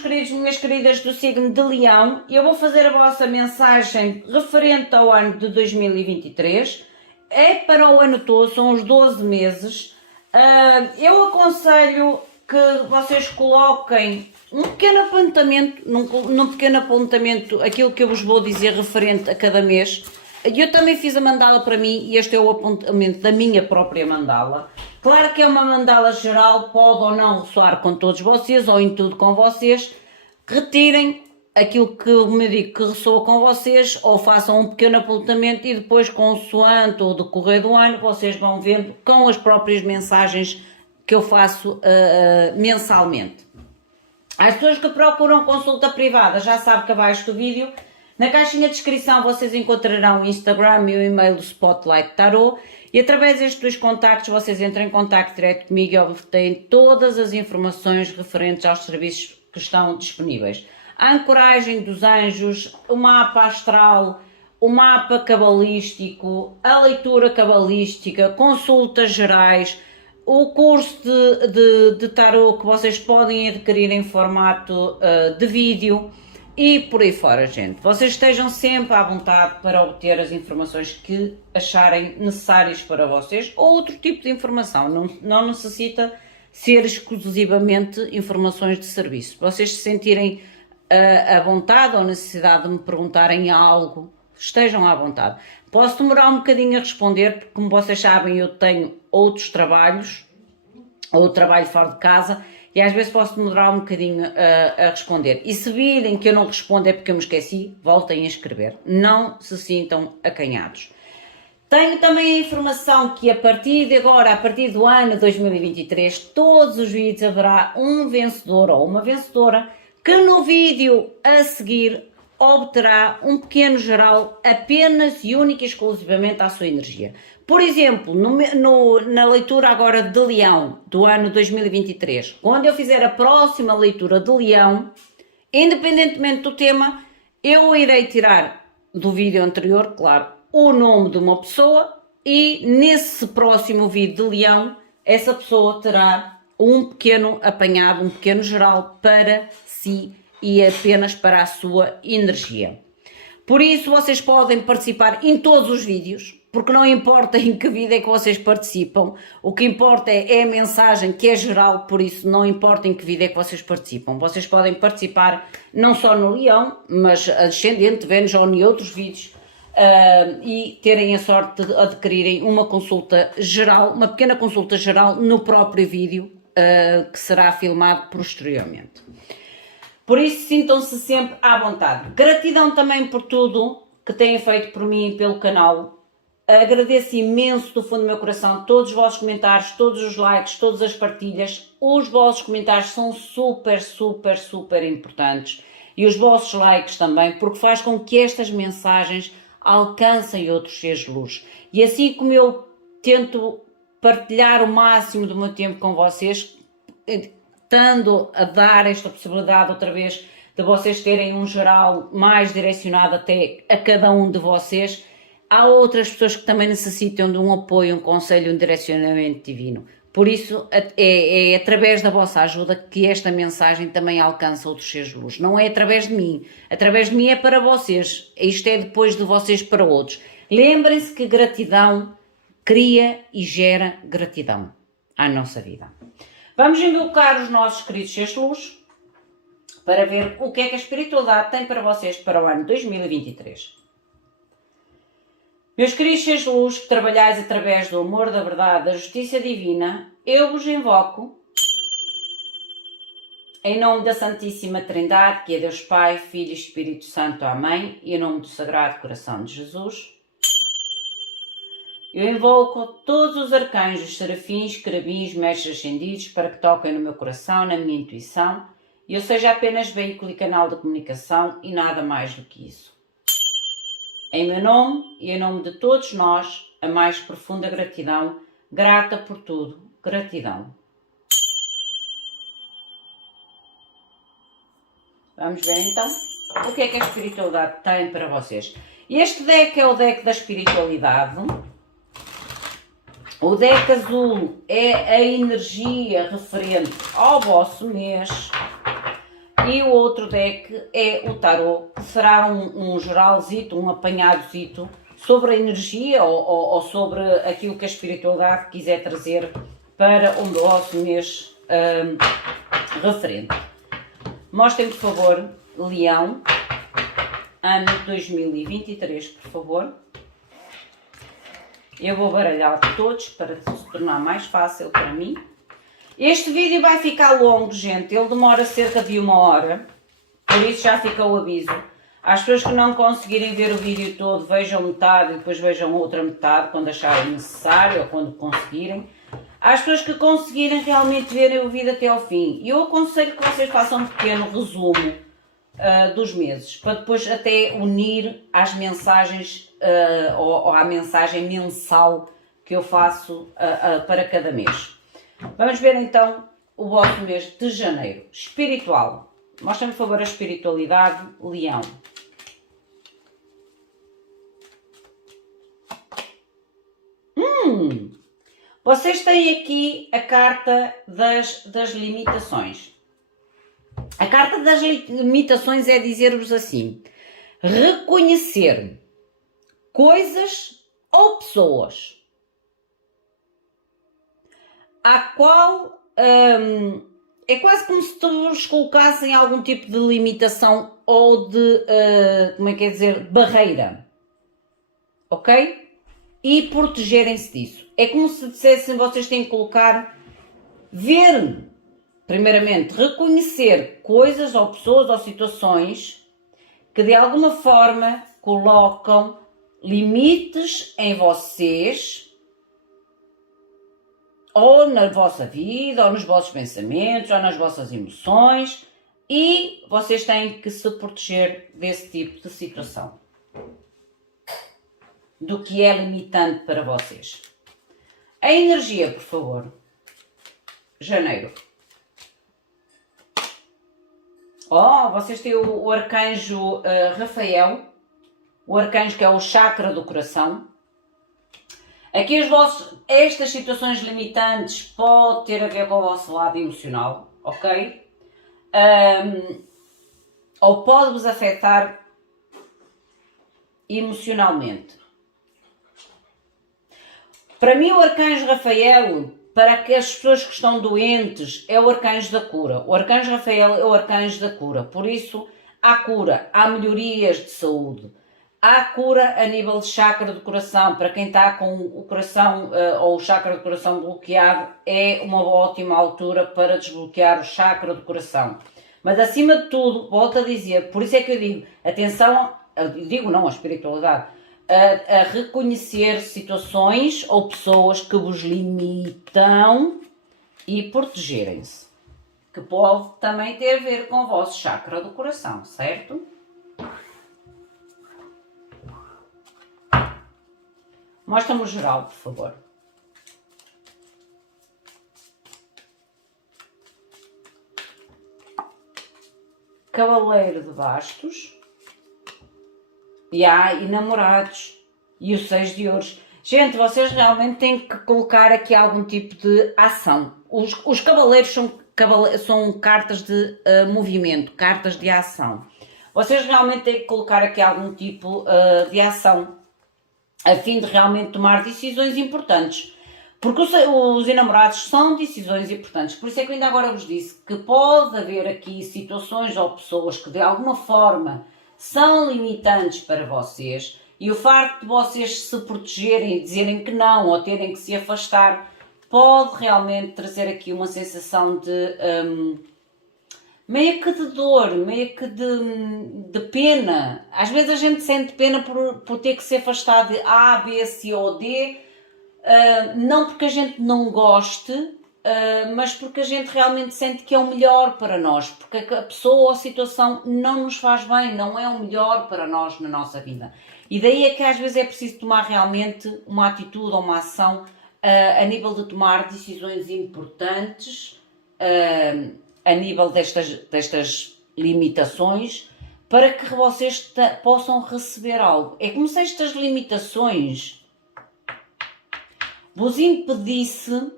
queridos, minhas queridas do signo de Leão, eu vou fazer a vossa mensagem referente ao ano de 2023. É para o ano todo, são os 12 meses. Eu aconselho que vocês coloquem um pequeno apontamento, num pequeno apontamento, aquilo que eu vos vou dizer referente a cada mês. Eu também fiz a mandala para mim e este é o apontamento da minha própria mandala. Claro que é uma mandala geral, pode ou não ressoar com todos vocês ou em tudo com vocês. Retirem aquilo que me digo que ressoa com vocês ou façam um pequeno apontamento e depois, consoante o decorrer do ano, vocês vão vendo com as próprias mensagens que eu faço mensalmente. As pessoas que procuram consulta privada já sabem que abaixo do vídeo, na caixinha de descrição, vocês encontrarão o Instagram e o e-mail do Spotlight Tarot e através destes dois contactos vocês entram em contacto direto comigo e obtêm todas as informações referentes aos serviços que estão disponíveis. A ancoragem dos anjos, o mapa astral, o mapa cabalístico, a leitura cabalística, consultas gerais, o curso de tarot que vocês podem adquirir em formato de vídeo e por aí fora, gente. Vocês estejam sempre à vontade para obter as informações que acharem necessárias para vocês ou outro tipo de informação, não necessita ser exclusivamente informações de serviço. Vocês se sentirem à vontade ou necessidade de me perguntarem algo, estejam à vontade. Posso demorar um bocadinho a responder, porque como vocês sabem eu tenho outros trabalhos, ou trabalho fora de casa, e às vezes posso demorar um bocadinho a responder. E se virem que eu não respondo é porque eu me esqueci, voltem a escrever. Não se sintam acanhados. Tenho também a informação que a partir de agora, a partir do ano 2023, todos os vídeos haverá um vencedor ou uma vencedora que no vídeo a seguir obterá um pequeno geral apenas e única e exclusivamente à sua energia. Por exemplo, na leitura agora de Leão do ano 2023, quando eu fizer a próxima leitura de Leão, independentemente do tema, eu irei tirar do vídeo anterior, claro, o nome de uma pessoa e nesse próximo vídeo de Leão, essa pessoa terá um pequeno apanhado, um pequeno geral para si e apenas para a sua energia. Por isso vocês podem participar em todos os vídeos, porque não importa em que vídeo é que vocês participam, o que importa é a mensagem que é geral, por isso não importa em que vídeo é que vocês participam. Vocês podem participar não só no Leão, mas Ascendente, Vênus ou em outros vídeos e terem a sorte de adquirirem uma consulta geral, uma pequena consulta geral no próprio vídeo que será filmado posteriormente. Por isso sintam-se sempre à vontade. Gratidão também por tudo que têm feito por mim e pelo canal. Agradeço imenso do fundo do meu coração todos os vossos comentários, todos os likes, todas as partilhas. Os vossos comentários são super, super, super importantes. E os vossos likes também, porque faz com que estas mensagens alcancem outros seres de luz. E assim como eu tento partilhar o máximo do meu tempo com vocês, estando a dar esta possibilidade outra vez de vocês terem um geral mais direcionado até a cada um de vocês, há outras pessoas que também necessitam de um apoio, um conselho, um direcionamento divino. Por isso é através da vossa ajuda que esta mensagem também alcança outros seres de luz. Não é através de mim. Através de mim é para vocês. Isto é depois de vocês para outros. Lembrem-se que gratidão cria e gera gratidão à nossa vida. Vamos invocar os nossos queridos seres de luz para ver o que é que a espiritualidade tem para vocês para o ano 2023. Meus queridos seres de luz que trabalhais através do amor, da verdade, da justiça divina, eu vos invoco em nome da Santíssima Trindade, que é Deus Pai, Filho e Espírito Santo. Amém. E em nome do Sagrado Coração de Jesus. Eu invoco todos os arcanjos, serafins, querubins, mestres ascendidos para que toquem no meu coração, na minha intuição, e eu seja apenas veículo e canal de comunicação e nada mais do que isso. Em meu nome e em nome de todos nós, a mais profunda gratidão, grata por tudo, gratidão. Vamos ver então o que é que a espiritualidade tem para vocês. Este deck é o deck da espiritualidade. O deck azul é a energia referente ao vosso mês. E o outro deck é o tarot, que será um geralzito, um apanhadozito sobre a energia ou sobre aquilo que a espiritualidade quiser trazer para o nosso mês referente. Mostrem, por favor, Leão, ano 2023, por favor. Eu vou baralhar todos para se tornar mais fácil para mim. Este vídeo vai ficar longo, gente, ele demora cerca de 1 hora, por isso já fica o aviso. Às pessoas que não conseguirem ver o vídeo todo, vejam metade e depois vejam outra metade quando acharem necessário ou quando conseguirem. Às pessoas que conseguirem realmente verem o vídeo até ao fim, eu aconselho que vocês façam um pequeno resumo dos meses, para depois até unir às mensagens ou à mensagem mensal que eu faço para cada mês. Vamos ver então o vosso mês de janeiro. Espiritual. Mostra-me, por favor, a espiritualidade, Leão. Vocês têm aqui a carta das limitações. A carta das limitações é dizer-vos assim: reconhecer coisas ou pessoas a qual é quase como se vos colocassem algum tipo de limitação ou de, como é que é dizer, barreira, ok? E protegerem-se disso. É como se dissessem, vocês têm que colocar, ver, primeiramente, reconhecer coisas ou pessoas ou situações que de alguma forma colocam limites em vocês, ou na vossa vida, ou nos vossos pensamentos, ou nas vossas emoções, e vocês têm que se proteger desse tipo de situação, do que é limitante para vocês. A energia, por favor. Janeiro. Vocês têm o arcanjo Rafael, o arcanjo que é o chakra do coração. Aqui estas situações limitantes podem ter a ver com o vosso lado emocional, ok? Ou pode-vos afetar emocionalmente. Para mim o arcanjo Rafael, para aquelas pessoas que estão doentes, é o arcanjo da cura. O arcanjo Rafael é o arcanjo da cura, por isso há cura, há melhorias de saúde. Há cura a nível de chakra do coração. Para quem está com o coração ou o chakra do coração bloqueado, é uma ótima altura para desbloquear o chakra do coração. Mas acima de tudo, volto a dizer, por isso é que eu digo, atenção, a espiritualidade, a reconhecer situações ou pessoas que vos limitam e protegerem-se. Que pode também ter a ver com o vosso chakra do coração, certo? Mostra-me o geral, por favor. Cavaleiro de bastos. E namorados. E o 6 de ouros. Gente, vocês realmente têm que colocar aqui algum tipo de ação. Os cavaleiros são cartas de movimento, cartas de ação. Vocês realmente têm que colocar aqui algum tipo de ação, a fim de realmente tomar decisões importantes. Porque os enamorados são decisões importantes. Por isso é que eu ainda agora vos disse que pode haver aqui situações ou pessoas que de alguma forma são limitantes para vocês, e o facto de vocês se protegerem e dizerem que não ou terem que se afastar pode realmente trazer aqui uma sensação de meio que de dor, meio que de pena. Às vezes a gente sente pena por ter que se afastar de A, B, C ou D, não porque a gente não goste, mas porque a gente realmente sente que é o melhor para nós, porque a pessoa ou a situação não nos faz bem, não é o melhor para nós na nossa vida. E daí é que às vezes é preciso tomar realmente uma atitude ou uma ação a nível de tomar decisões importantes, a nível destas limitações, para que vocês possam receber algo. É como se estas limitações vos impedisse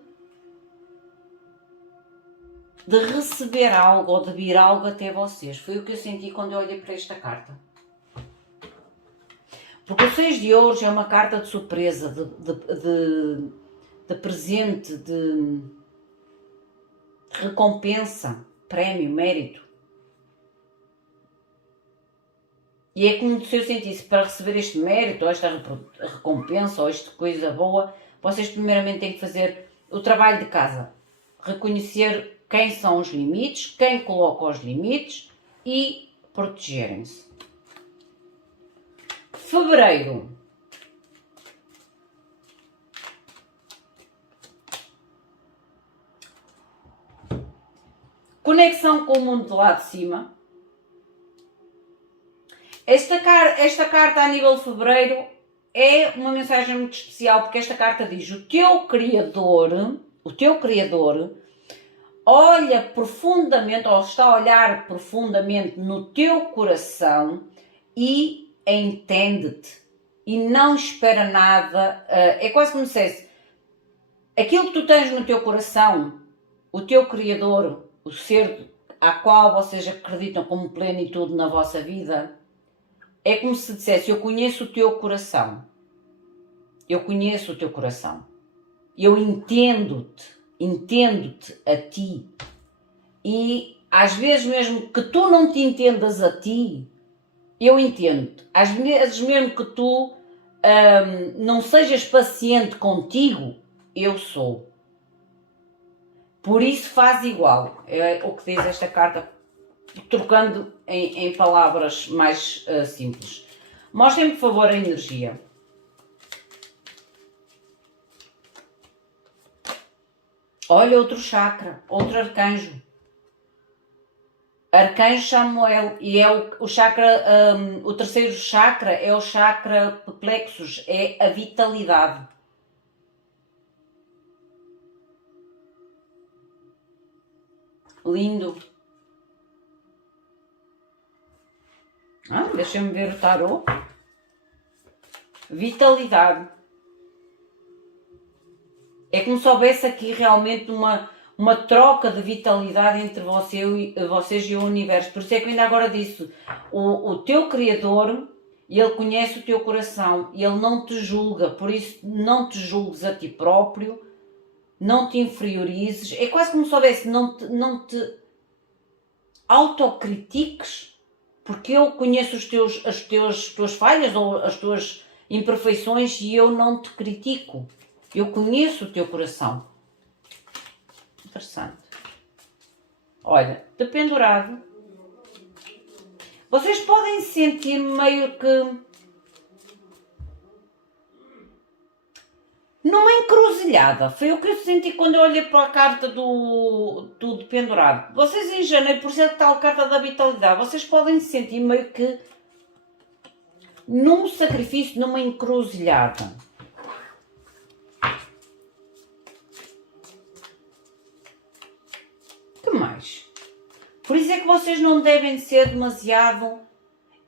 de receber algo ou de vir algo até vocês. Foi o que eu senti quando eu olhei para esta carta. Porque o 6 de ouros é uma carta de surpresa, de presente, de recompensa, prémio, mérito. E é como se eu sentisse, para receber este mérito, ou esta recompensa, ou esta coisa boa, vocês primeiramente têm que fazer o trabalho de casa. Reconhecer quem são os limites, quem coloca os limites e protegerem-se. Fevereiro. Conexão com o mundo de lá de cima. Esta carta a nível de fevereiro é uma mensagem muito especial, porque esta carta diz: o teu Criador olha profundamente, ou está a olhar profundamente no teu coração e entende-te e não espera nada. É quase como se dissesse: aquilo que tu tens no teu coração, o teu Criador, o ser a qual vocês acreditam como plenitude na vossa vida, é como se dissesse: eu conheço o teu coração. Eu conheço o teu coração. Eu entendo-te a ti. E às vezes mesmo que tu não te entendas a ti, eu entendo-te. Às vezes mesmo que tu não sejas paciente contigo, eu sou. Por isso faz igual. É o que diz esta carta, trocando em palavras mais simples. Mostrem-me, por favor, a energia. Olha, outro chakra, outro arcanjo. Arcanjo Samuel. E é o chakra, o terceiro chakra é o chakra plexus, é a vitalidade. Lindo. Deixa-me ver o tarô. Vitalidade. É como se houvesse aqui realmente uma troca de vitalidade entre vocês e o universo. Por isso é que eu ainda agora disse, o teu Criador, ele conhece o teu coração e ele não te julga. Por isso não te julgues a ti próprio, não te inferiorizes. É quase como se houvesse, não te autocritiques, porque eu conheço as tuas falhas ou as tuas imperfeições e eu não te critico. Eu conheço o teu coração. Interessante. Olha, de pendurado. Vocês podem sentir meio que numa encruzilhada. Foi o que eu senti quando eu olhei para a carta do pendurado. Vocês em janeiro, por ser tal carta da vitalidade, vocês podem sentir meio que num sacrifício, numa encruzilhada. Mais. Por isso é que vocês não devem ser demasiado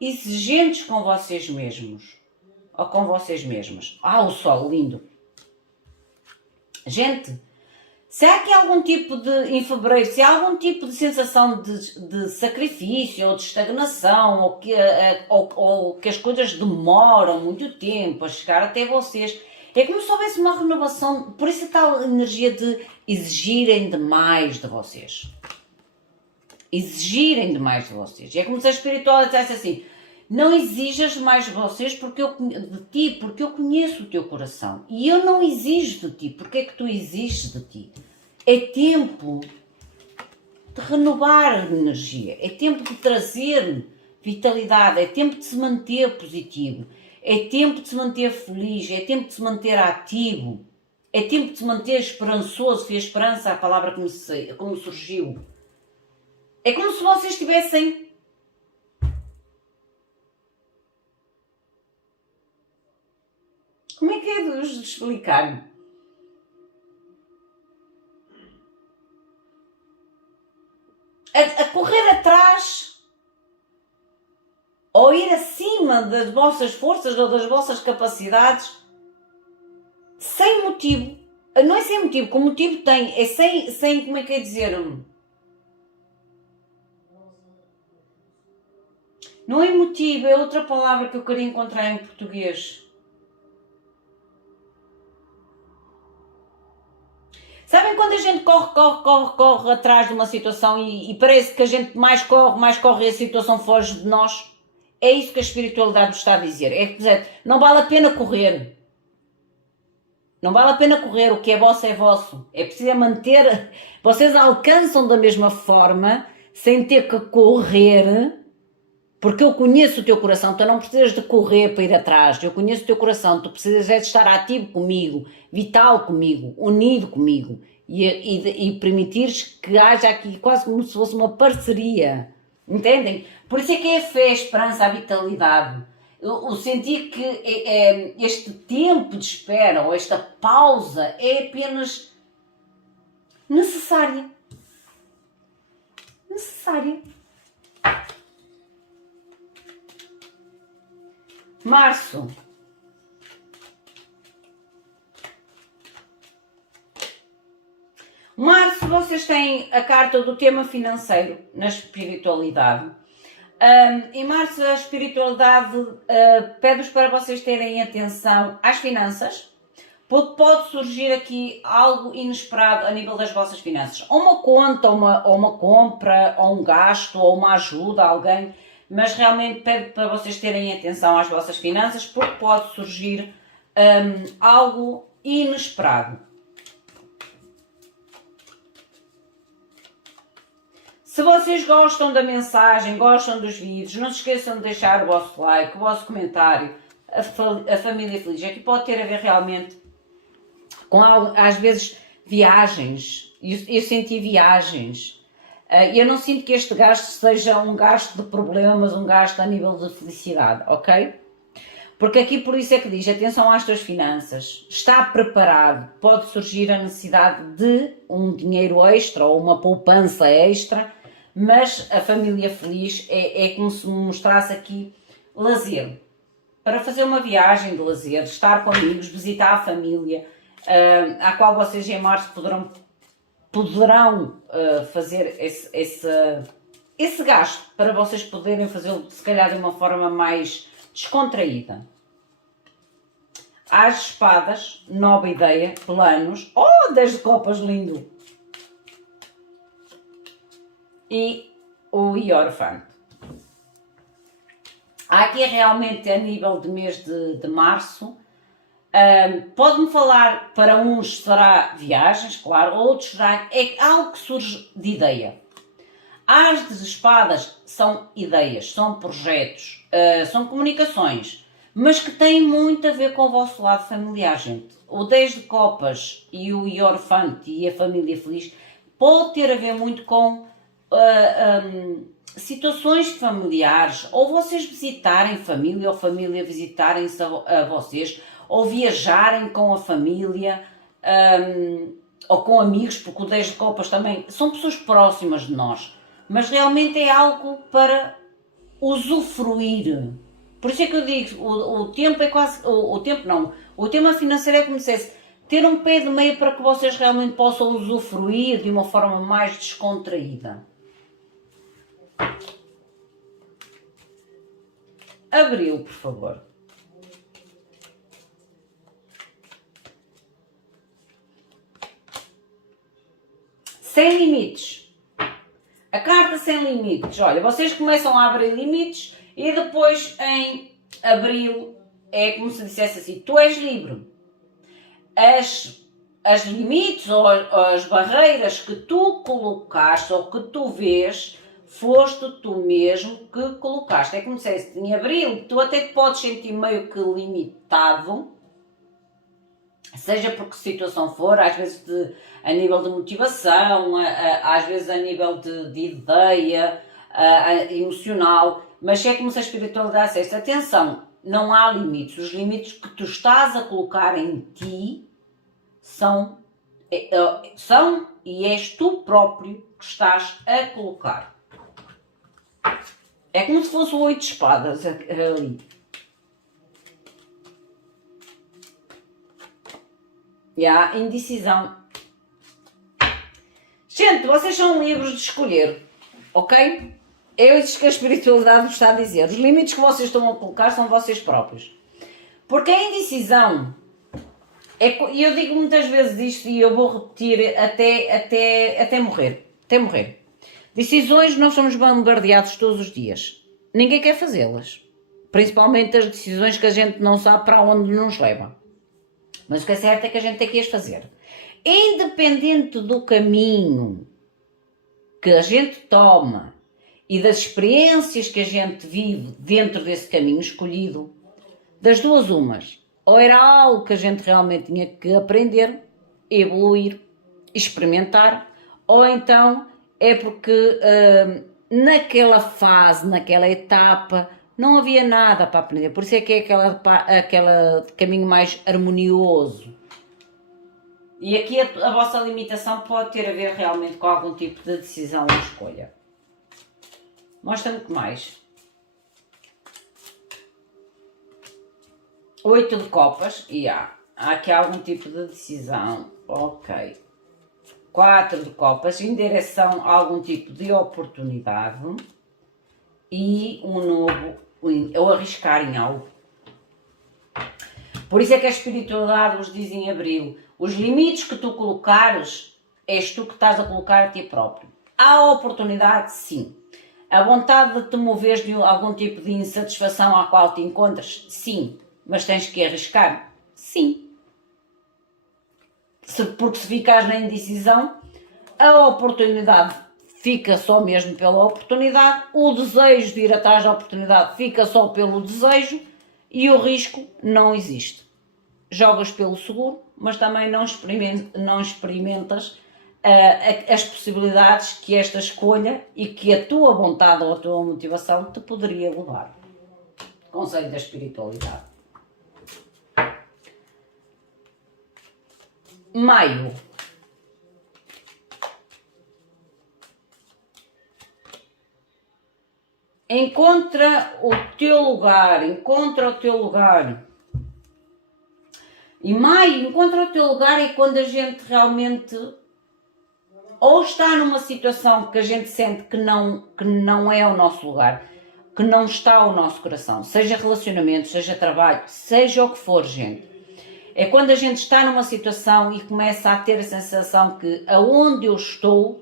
exigentes com vocês mesmos. Ou com vocês mesmas. O sol, lindo. Gente, se há aqui algum tipo de, em fevereiro, se há algum tipo de sensação de sacrifício ou de estagnação, ou que as coisas demoram muito tempo a chegar até vocês, é como se houvesse uma renovação. Por isso a tal energia de exigirem demais de vocês. Exigirem demais de vocês. É como se a espiritualidade dissesse assim: não exijas mais de vocês porque eu conheço o teu coração. E eu não exijo de ti. Porque é que tu exiges de ti? É tempo de renovar a energia. É tempo de trazer vitalidade. É tempo de se manter positivo. É tempo de se manter feliz. É tempo de se manter ativo. É tempo de se manter esperançoso. Foi a esperança a palavra que me surgiu. É como se vocês tivessem como é que é de vos explicar? A correr atrás ou ir acima das vossas forças ou das vossas capacidades sem motivo. Não é sem motivo, com motivo tem, é sem como é que é dizer? Não é emotivo, é outra palavra que eu queria encontrar em português. Sabem quando a gente corre atrás de uma situação e parece que a gente mais corre e a situação foge de nós? É isso que a espiritualidade nos está a dizer. É que, não vale a pena correr. Não vale a pena correr, o que é vosso é vosso. É preciso manter. Vocês alcançam da mesma forma, sem ter que correr, porque eu conheço o teu coração. Tu não precisas de correr para ir atrás. Eu conheço o teu coração. Tu precisas é de estar ativo comigo, vital comigo, unido comigo e permitires que haja aqui quase como se fosse uma parceria. Entendem? Por isso é que é a fé, a esperança, a vitalidade. Eu senti que este tempo de espera ou esta pausa é apenas necessária. Necessária. Março. Março, vocês têm a carta do tema financeiro na espiritualidade. Em março, a espiritualidade pede-vos para vocês terem atenção às finanças, porque pode surgir aqui algo inesperado a nível das vossas finanças. Ou uma conta, ou uma compra, ou um gasto, ou uma ajuda a alguém, mas realmente pede para vocês terem atenção às vossas finanças, porque pode surgir algo inesperado. Se vocês gostam da mensagem, gostam dos vídeos, não se esqueçam de deixar o vosso like, o vosso comentário. A família feliz aqui pode ter a ver realmente com, às vezes, viagens. Eu senti viagens. Eu não sinto que este gasto seja um gasto de problema, mas um gasto a nível de felicidade, ok? Porque aqui por isso é que diz, atenção às tuas finanças. Está preparado, pode surgir a necessidade de um dinheiro extra ou uma poupança extra, mas a família feliz é como se me mostrasse aqui lazer. Para fazer uma viagem de lazer, estar com amigos, visitar a família, à qual vocês em março poderão fazer esse gasto, para vocês poderem fazê-lo se calhar de uma forma mais descontraída. Às espadas, nova ideia, planos, 10 de copas, lindo! E o Hierophante. Aqui realmente a nível de mês de março, pode-me falar, para uns será viagens, claro, outros será algo que surge de ideia. As de espadas são ideias, são projetos, são comunicações, mas que têm muito a ver com o vosso lado familiar, gente. O 10 de copas e o Hierophante e a família feliz pode ter a ver muito com situações familiares, ou vocês visitarem família, ou família visitarem-se a vocês, ou viajarem com a família, ou com amigos, porque o 10 de copas também são pessoas próximas de nós, mas realmente é algo para usufruir. Por isso é que eu digo, o tempo é quase, o tempo não, o tema financeiro é como se fosse ter um pé de meia para que vocês realmente possam usufruir de uma forma mais descontraída. Abril, por favor. Sem limites. A carta sem limites. Olha, vocês começam a abrir limites e depois em abril é como se dissesse assim, tu és livre. As limites ou as barreiras que tu colocaste ou que tu vês, foste tu mesmo que colocaste. É como se dissesse, em abril tu até te podes sentir meio que limitado, seja por que situação for, às vezes a nível de motivação, às vezes a nível de ideia, emocional, mas é como se a espiritualidade dissesse, atenção, não há limites. Os limites que tu estás a colocar em ti são e és tu próprio que estás a colocar. É como se fosse o 8 de espadas ali. E há indecisão. Gente, vocês são livres de escolher, ok? É isso que a espiritualidade vos está a dizer. Os limites que vocês estão a colocar são vocês próprios. Porque a indecisão, e eu digo muitas vezes isto e eu vou repetir até morrer. Até morrer. Decisões nós somos bombardeados todos os dias. Ninguém quer fazê-las. Principalmente as decisões que a gente não sabe para onde nos leva. Mas o que é certo é que a gente tem que as fazer. Independente do caminho que a gente toma e das experiências que a gente vive dentro desse caminho escolhido, das duas umas, ou era algo que a gente realmente tinha que aprender, evoluir, experimentar, ou então é porque naquela fase, naquela etapa, não havia nada para aprender. Por isso é que é aquele caminho mais harmonioso. E aqui a vossa limitação pode ter a ver realmente com algum tipo de decisão ou escolha. Mostra-me o que mais. 8 de copas, e há aqui algum tipo de decisão, ok. 4 de copas, em direção a algum tipo de oportunidade e um novo, ou arriscar em algo. Por isso é que a espiritualidade vos diz em abril, os limites que tu colocares, és tu que estás a colocar a ti próprio. Há oportunidade, sim. A vontade de te moveres de algum tipo de insatisfação à qual te encontras, sim. Mas tens que arriscar? Sim. Porque se ficares na indecisão, a oportunidade fica só mesmo pela oportunidade, o desejo de ir atrás da oportunidade fica só pelo desejo e o risco não existe. Jogas pelo seguro, mas também não experimentas as possibilidades que esta escolha e que a tua vontade ou a tua motivação te poderia levar. Conselho da espiritualidade. Maio. Encontra o teu lugar, encontra o teu lugar. E maio, encontra o teu lugar é quando a gente realmente ou está numa situação que a gente sente que não é o nosso lugar, que não está o nosso coração, seja relacionamento, seja trabalho, seja o que for, gente. É quando a gente está numa situação e começa a ter a sensação que aonde eu estou,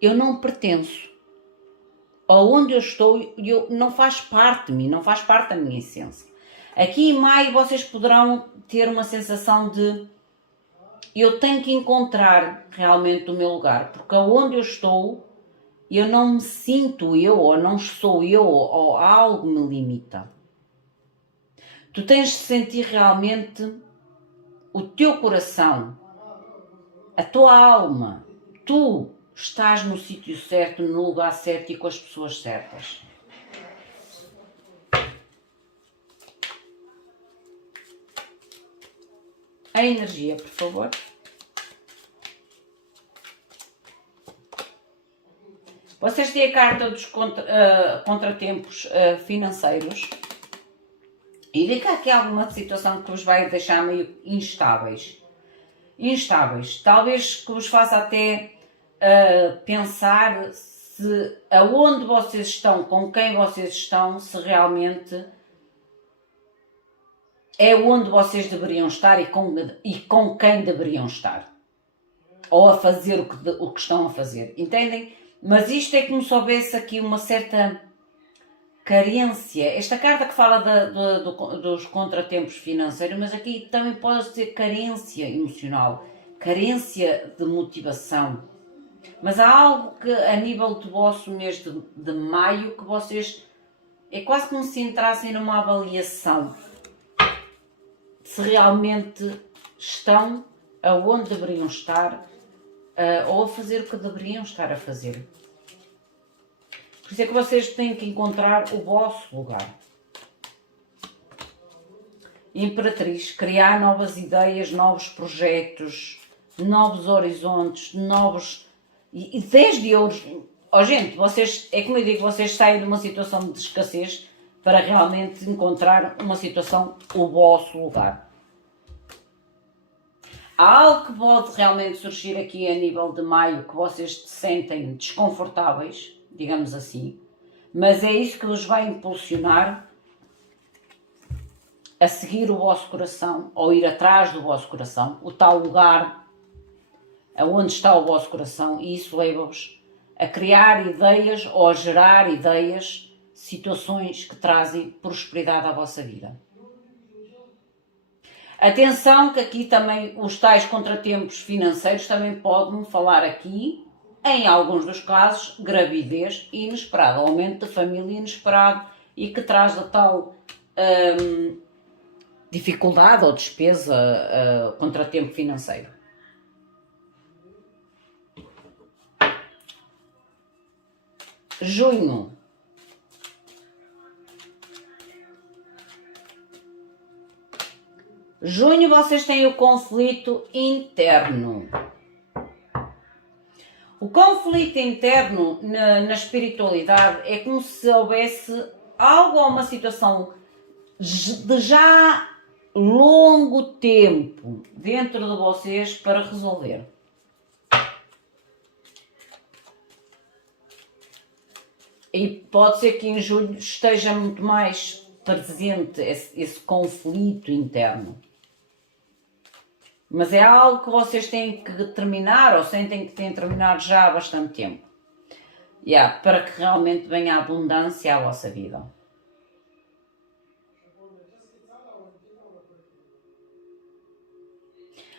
eu não pertenço. Aonde eu estou, não faz parte de mim, não faz parte da minha essência. Aqui em maio vocês poderão ter uma sensação de eu tenho que encontrar realmente o meu lugar, porque aonde eu estou, eu não me sinto eu, ou não sou eu, ou algo me limita. Tu tens de sentir realmente o teu coração, a tua alma, tu estás no sítio certo, no lugar certo e com as pessoas certas. A energia, por favor. Vocês têm a carta dos contratempos financeiros. E de cá aqui alguma situação que vos vai deixar meio instáveis. Talvez que vos faça até pensar se aonde vocês estão, com quem vocês estão, se realmente é onde vocês deveriam estar e com quem deveriam estar. Ou a fazer o que estão a fazer. Entendem? Mas isto é como se houvesse aqui uma certa carência. Esta carta que fala dos contratempos financeiros, mas aqui também pode ser carência emocional, carência de motivação. Mas há algo que a nível do vosso mês de maio que vocês é quase como se entrassem numa avaliação se realmente estão aonde deveriam estar ou a fazer o que deveriam estar a fazer. Por isso é que vocês têm que encontrar o vosso lugar. Imperatriz, criar novas ideias, novos projetos, novos horizontes, novos... E 10 de ouros. Oh, gente, vocês, é como eu digo, vocês saem de uma situação de escassez para realmente encontrar uma situação, o vosso lugar. Há algo que pode realmente surgir aqui a nível de maio que vocês se sentem desconfortáveis, digamos assim, Mas é isso que vos vai impulsionar a seguir o vosso coração, ou ir atrás do vosso coração, o tal lugar aonde está o vosso coração, e isso leva-vos a criar ideias ou a gerar ideias, situações que trazem prosperidade à vossa vida. Atenção que aqui também os tais contratempos financeiros também podem falar aqui, em alguns dos casos, gravidez inesperada, aumento de família inesperado e que traz a tal dificuldade ou despesa, contratempo financeiro. Junho. Junho vocês têm o conflito interno. O conflito interno na espiritualidade é como se houvesse algo ou uma situação de já longo tempo dentro de vocês para resolver. E pode ser que em julho esteja muito mais presente esse conflito interno. Mas é algo que vocês têm que terminar ou sentem que têm terminado já há bastante tempo. Para que realmente venha a abundância à vossa vida.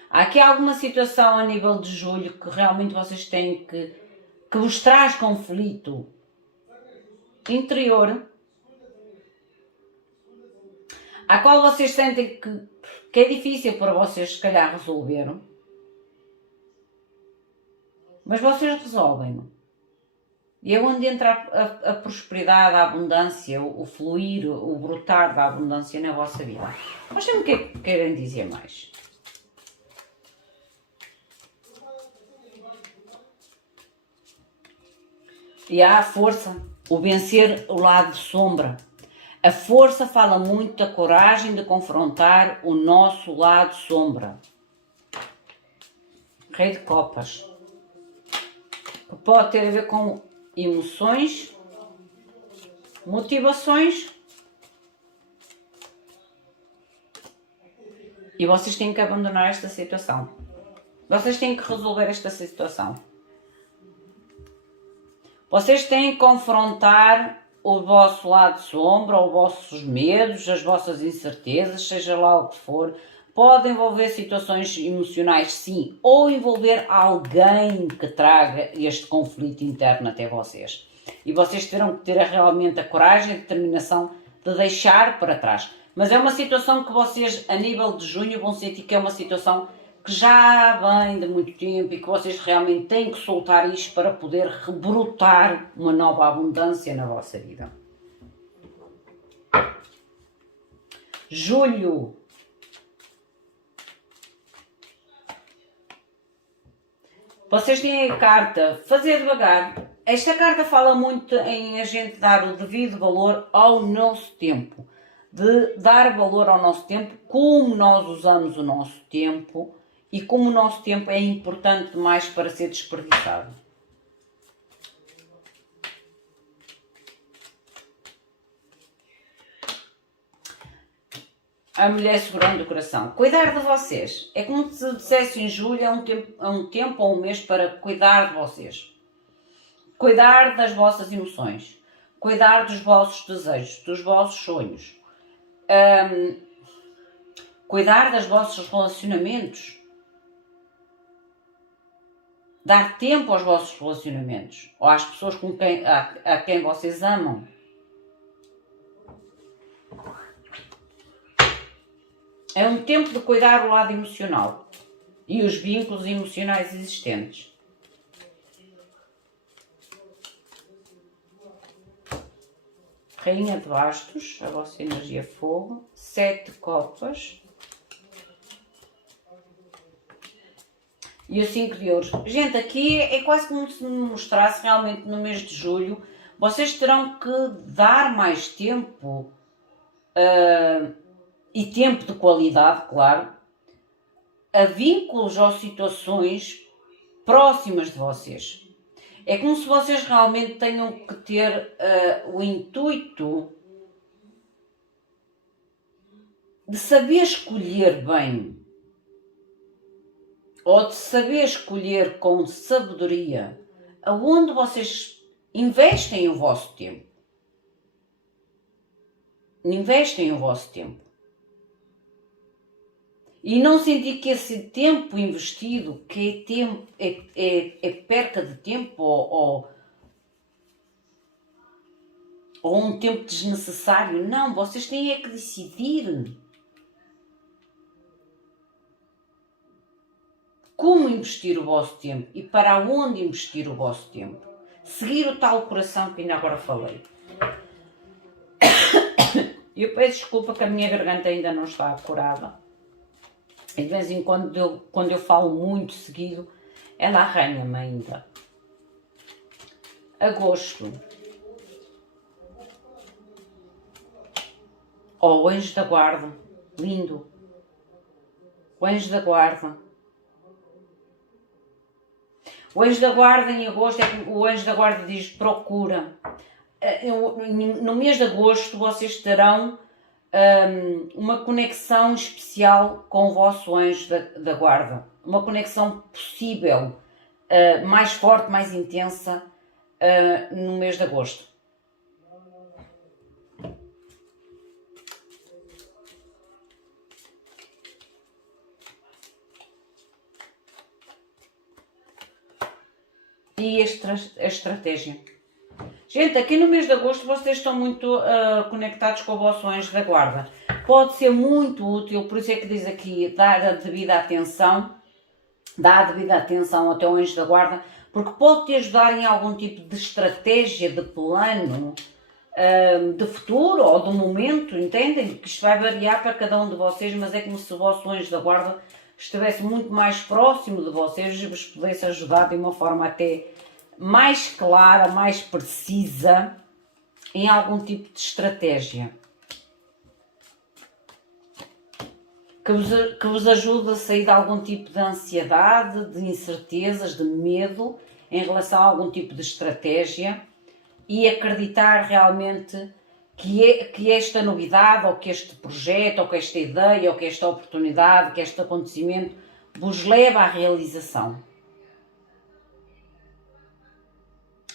Há aqui alguma situação a nível de julho que realmente vocês têm que vos traz conflito interior, a qual vocês sentem que é difícil para vocês se calhar resolver, mas vocês resolvem. E é onde entra a prosperidade, a abundância, o fluir, o brotar da abundância na vossa vida. Mas sempre o que é que querem dizer mais? E há a força, o vencer o lado de sombra. A força fala muito da coragem de confrontar o nosso lado sombra. Rei de Copas. Que pode ter a ver com emoções, motivações. E vocês têm que abandonar esta situação. Vocês têm que resolver esta situação. Vocês têm que confrontar o vosso lado sombra, os vossos medos, as vossas incertezas, seja lá o que for. Pode envolver situações emocionais, sim, ou envolver alguém que traga este conflito interno até vocês. E vocês terão que ter realmente a coragem e a determinação de deixar para trás. Mas é uma situação que vocês, a nível de junho, vão sentir que é uma situação que já vem de muito tempo e que vocês realmente têm que soltar isto para poder rebrotar uma nova abundância na vossa vida. Julho. Vocês têm a carta fazer devagar. Esta carta fala muito em a gente dar o devido valor ao nosso tempo. De dar valor ao nosso tempo, como nós usamos o nosso tempo e como o nosso tempo é importante demais para ser desperdiçado. A mulher segurando o coração. Cuidar de vocês. É como se dissesse em julho, é um tempo ou um mês para cuidar de vocês. Cuidar das vossas emoções. Cuidar dos vossos desejos, dos vossos sonhos. Cuidar dos vossos relacionamentos. Dar tempo aos vossos relacionamentos. Ou às pessoas a quem vocês amam. É um tempo de cuidar do lado emocional e os vínculos emocionais existentes. Rainha de Bastos, a vossa energia fogo. 7 copas. E o 5 de ouros. Gente, aqui é quase como se me mostrasse realmente no mês de julho. Vocês terão que dar mais tempo e tempo de qualidade, claro, a vínculos ou situações próximas de vocês. É como se vocês realmente tenham que ter o intuito de saber escolher bem, ou de saber escolher com sabedoria aonde vocês investem o vosso tempo. Investem o vosso tempo. E não sentir que esse tempo investido, que é, tempo, é perca de tempo ou um tempo desnecessário. Não, vocês têm é que decidir como investir o vosso tempo e para onde investir o vosso tempo. Seguir o tal coração que ainda agora falei. Eu peço desculpa que a minha garganta ainda não está curada. E de vez em quando, quando eu falo muito seguido, ela arranha-me ainda. Agosto. Oh, o anjo da guarda. Lindo. O anjo da guarda. O anjo da guarda em agosto, o anjo da guarda diz procura. No mês de agosto vocês terão uma conexão especial com o vosso anjo da guarda. Uma conexão possível, mais forte, mais intensa no mês de agosto. E a estratégia. Gente, aqui no mês de agosto vocês estão muito conectados com o vosso anjo da guarda. Pode ser muito útil, por isso é que diz aqui, dar a devida atenção, dá a devida atenção ao teu anjo da guarda, porque pode te ajudar em algum tipo de estratégia, de plano, de futuro ou de momento, entendem? Que isto vai variar para cada um de vocês, mas é como se o vosso anjo da guarda estivesse muito mais próximo de vocês e vos pudesse ajudar de uma forma até mais clara, mais precisa, em algum tipo de estratégia. Que vos ajude a sair de algum tipo de ansiedade, de incertezas, de medo, em relação a algum tipo de estratégia e acreditar realmente que esta novidade, ou que este projeto, ou que esta ideia, ou que esta oportunidade, que este acontecimento vos leva à realização.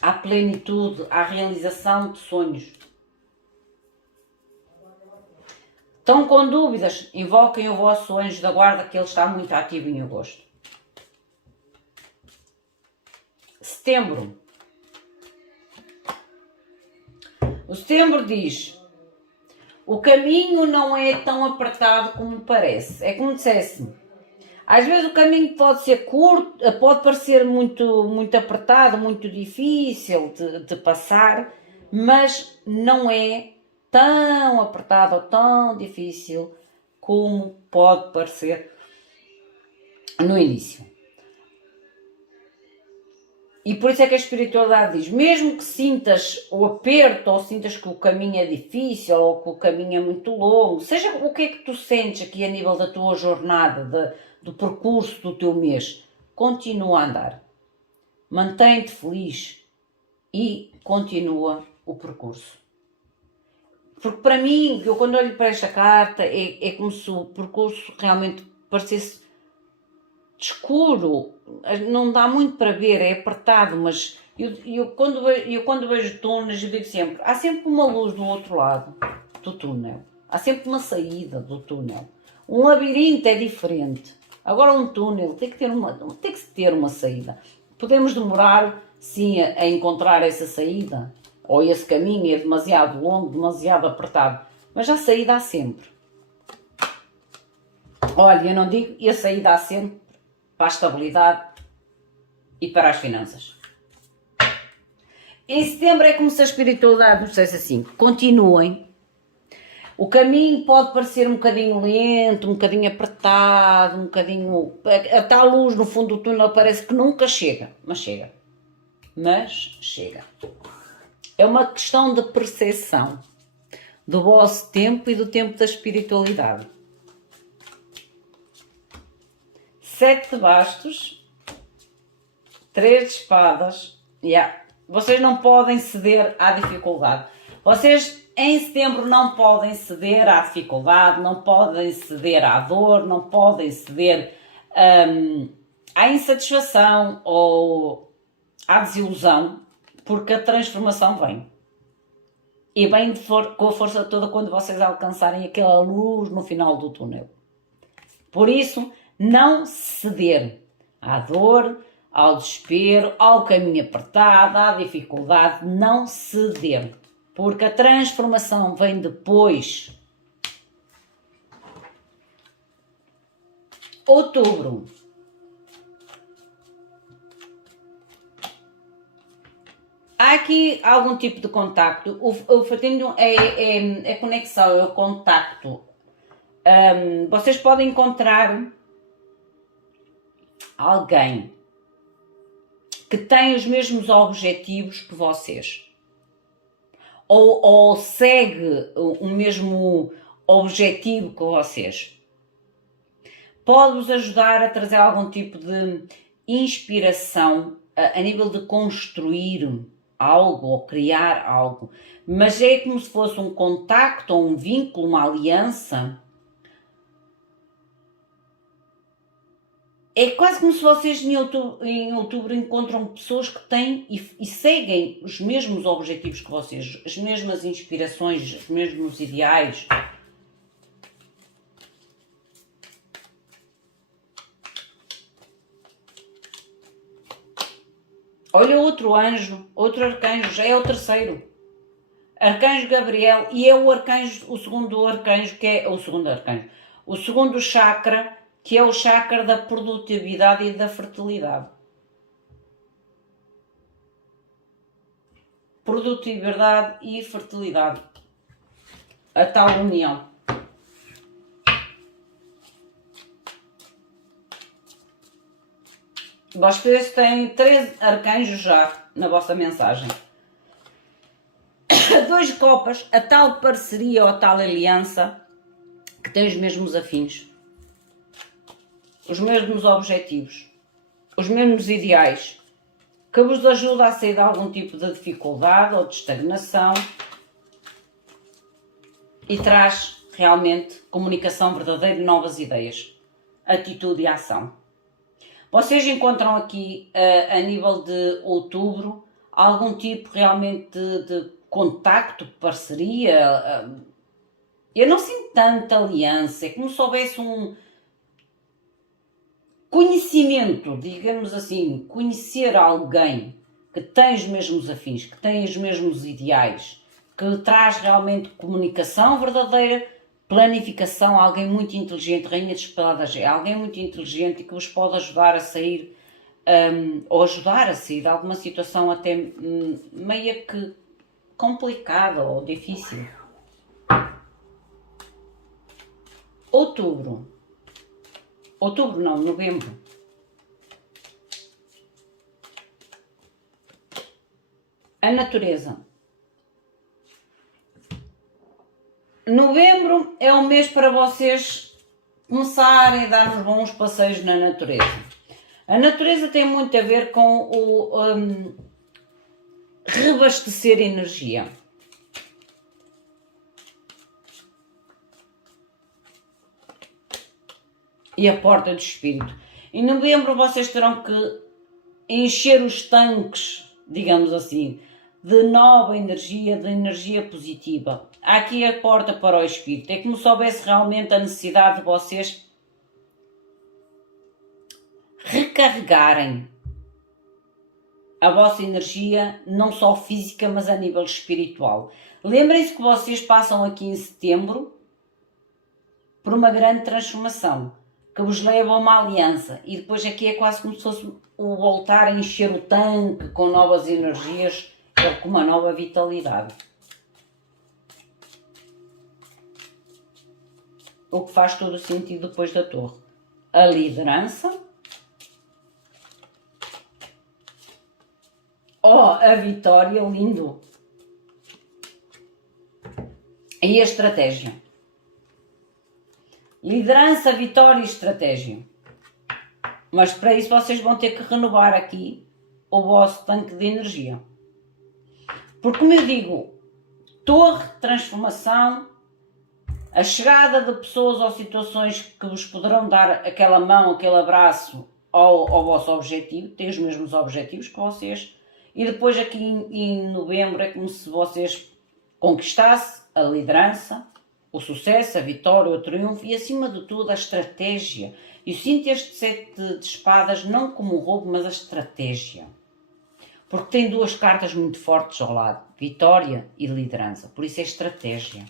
À plenitude, à realização de sonhos. Estão com dúvidas? Invoquem o vosso anjo da guarda, que ele está muito ativo em agosto. Setembro. O setembro diz: o caminho não é tão apertado como parece. É como dissesse, às vezes o caminho pode ser curto, pode parecer muito apertado, muito difícil de passar, mas não é tão apertado ou tão difícil como pode parecer no início. E por isso é que a espiritualidade diz, mesmo que sintas o aperto, ou sintas que o caminho é difícil, ou que o caminho é muito longo, seja o que é que tu sentes aqui a nível da tua jornada, do percurso do teu mês, continua a andar. Mantém-te feliz e continua o percurso. Porque para mim, eu quando olho para esta carta, é como se o percurso realmente parecesse escuro, não dá muito para ver, é apertado, mas eu quando vejo túneis, eu digo sempre, há sempre uma luz do outro lado do túnel, há sempre uma saída do túnel. Um labirinto é diferente, agora um túnel tem que ter uma saída. Podemos demorar, sim, a encontrar essa saída, ou esse caminho é demasiado longo, demasiado apertado, mas a saída há sempre. Olha, eu não digo, e a saída há sempre, para a estabilidade e para as finanças. Em setembro é como se a espiritualidade nos dissesse assim, continuem. O caminho pode parecer um bocadinho lento, um bocadinho apertado, um bocadinho... A tal luz no fundo do túnel parece que nunca chega, mas chega. Mas chega. É uma questão de percepção do vosso tempo e do tempo da espiritualidade. 7 de bastos, 3 de espadas, Vocês não podem ceder à dificuldade. Vocês em setembro não podem ceder à dificuldade, não podem ceder à dor, não podem ceder à insatisfação ou à desilusão, porque a transformação vem. E vem com a força toda quando vocês alcançarem aquela luz no final do túnel. Por isso, não ceder à dor, ao desespero, ao caminho apertado, à dificuldade, não ceder. Porque a transformação vem depois. Outubro. Há aqui algum tipo de contacto. O fatinho é conexão, é o contacto. Vocês podem encontrar alguém que tem os mesmos objetivos que vocês. Ou segue o mesmo objetivo que vocês. Pode-vos ajudar a trazer algum tipo de inspiração a nível de construir algo ou criar algo. Mas é como se fosse um contacto ou um vínculo, uma aliança. É quase como se vocês em outubro encontram pessoas que têm e seguem os mesmos objetivos que vocês, as mesmas inspirações, os mesmos ideais. Olha outro anjo, outro arcanjo, já é o terceiro. Arcanjo Gabriel, e é o arcanjo, o segundo arcanjo, que é o segundo arcanjo. O segundo chakra, que é o chakra da produtividade e da fertilidade. Produtividade e fertilidade. A tal união. Vocês têm 3 arcanjos já na vossa mensagem. 2 copas, a tal parceria ou a tal aliança que tem os mesmos afins. Os mesmos objetivos, os mesmos ideais, que vos ajuda a sair de algum tipo de dificuldade ou de estagnação e traz realmente comunicação verdadeira e novas ideias, atitude e ação. Vocês encontram aqui, a nível de outubro, algum tipo realmente de contacto, parceria? Eu não sinto tanta aliança, é como se houvesse um conhecimento, digamos assim, conhecer alguém que tem os mesmos afins, que tem os mesmos ideais, que traz realmente comunicação verdadeira, planificação, alguém muito inteligente, Rainha de Espadas, é alguém muito inteligente e que vos pode ajudar a sair, ou ajudar a sair de alguma situação até meia que complicada ou difícil. Outubro não, novembro. A natureza. Novembro é um mês para vocês começarem a dar uns bons passeios na natureza. A natureza tem muito a ver com o reabastecer energia. E a porta do espírito. Em novembro vocês terão que encher os tanques, digamos assim, de nova energia, de energia positiva. Há aqui a porta para o espírito. É como se houvesse realmente a necessidade de vocês recarregarem a vossa energia, não só física, mas a nível espiritual. Lembrem-se que vocês passam aqui em setembro por uma grande transformação, que vos leva a uma aliança, e depois aqui é quase como se fosse o voltar a encher o tanque com novas energias, ou com uma nova vitalidade. O que faz todo o sentido depois da torre. A liderança, a vitória, lindo. E a estratégia. Liderança, vitória e estratégia. Mas para isso vocês vão ter que renovar aqui o vosso tanque de energia. Porque, como eu digo, torre de transformação, a chegada de pessoas ou situações que vos poderão dar aquela mão, aquele abraço ao vosso objetivo, têm os mesmos objetivos que vocês, e depois aqui em novembro é como se vocês conquistassem a liderança, o sucesso, a vitória, o triunfo e acima de tudo a estratégia. Eu sinto este 7 de espadas não como o roubo, mas a estratégia. Porque tem duas cartas muito fortes ao lado, vitória e liderança, por isso é estratégia.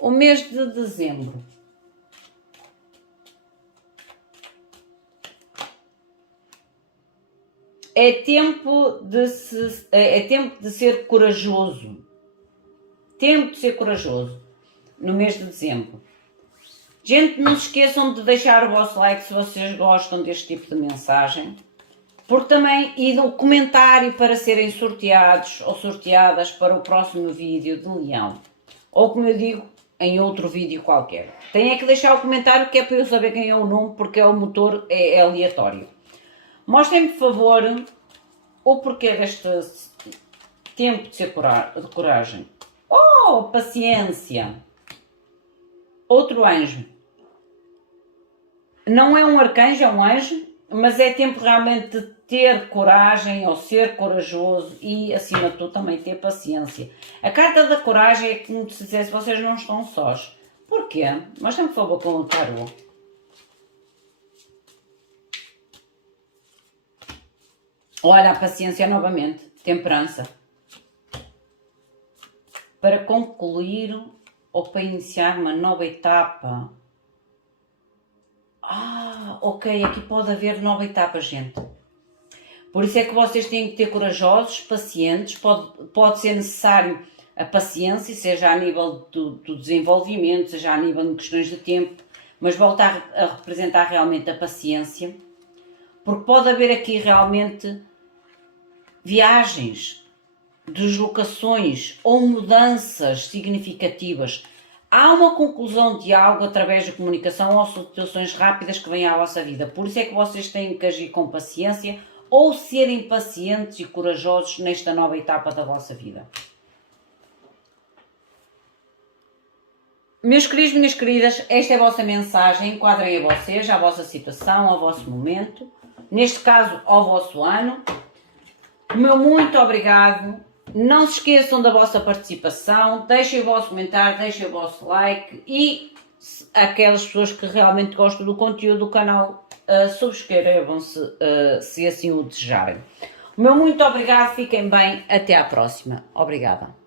O mês de dezembro. É tempo de ser corajoso. Tempo de ser corajoso. No mês de dezembro. Gente, não se esqueçam de deixar o vosso like se vocês gostam deste tipo de mensagem. Porque também, e no comentário para serem sorteados ou sorteadas para o próximo vídeo de Leão. Ou como eu digo, em outro vídeo qualquer. Tem que deixar o comentário que é para eu saber quem é o nome, porque o motor é aleatório. Mostrem-me, por favor, o porquê deste tempo de ser de coragem. Oh, paciência! Outro anjo. Não é um arcanjo, é um anjo, mas é tempo realmente de ter coragem ou ser corajoso e, acima de tudo, também ter paciência. A carta da coragem é como se dissesse, vocês não estão sós. Porquê? Mostrem-me, por favor, com o tarô. Olha, a paciência novamente, temperança. Para concluir ou para iniciar uma nova etapa. Ok, aqui pode haver nova etapa, gente. Por isso é que vocês têm que ter corajosos, pacientes, pode ser necessário a paciência, seja a nível do desenvolvimento, seja a nível de questões de tempo, mas voltar a representar realmente a paciência, porque pode haver aqui realmente viagens, deslocações ou mudanças significativas. Há uma conclusão de algo através da comunicação ou situações rápidas que vêm à vossa vida. Por isso é que vocês têm que agir com paciência ou serem pacientes e corajosos nesta nova etapa da vossa vida. Meus queridos, minhas queridas, esta é a vossa mensagem. Enquadrem a vocês, à vossa situação, ao vosso momento. Neste caso, ao vosso ano. O meu muito obrigado. Não se esqueçam da vossa participação, deixem o vosso comentário, deixem o vosso like e aquelas pessoas que realmente gostam do conteúdo do canal, subscrevam-se se assim o desejarem. O meu muito obrigado, fiquem bem, até à próxima. Obrigada.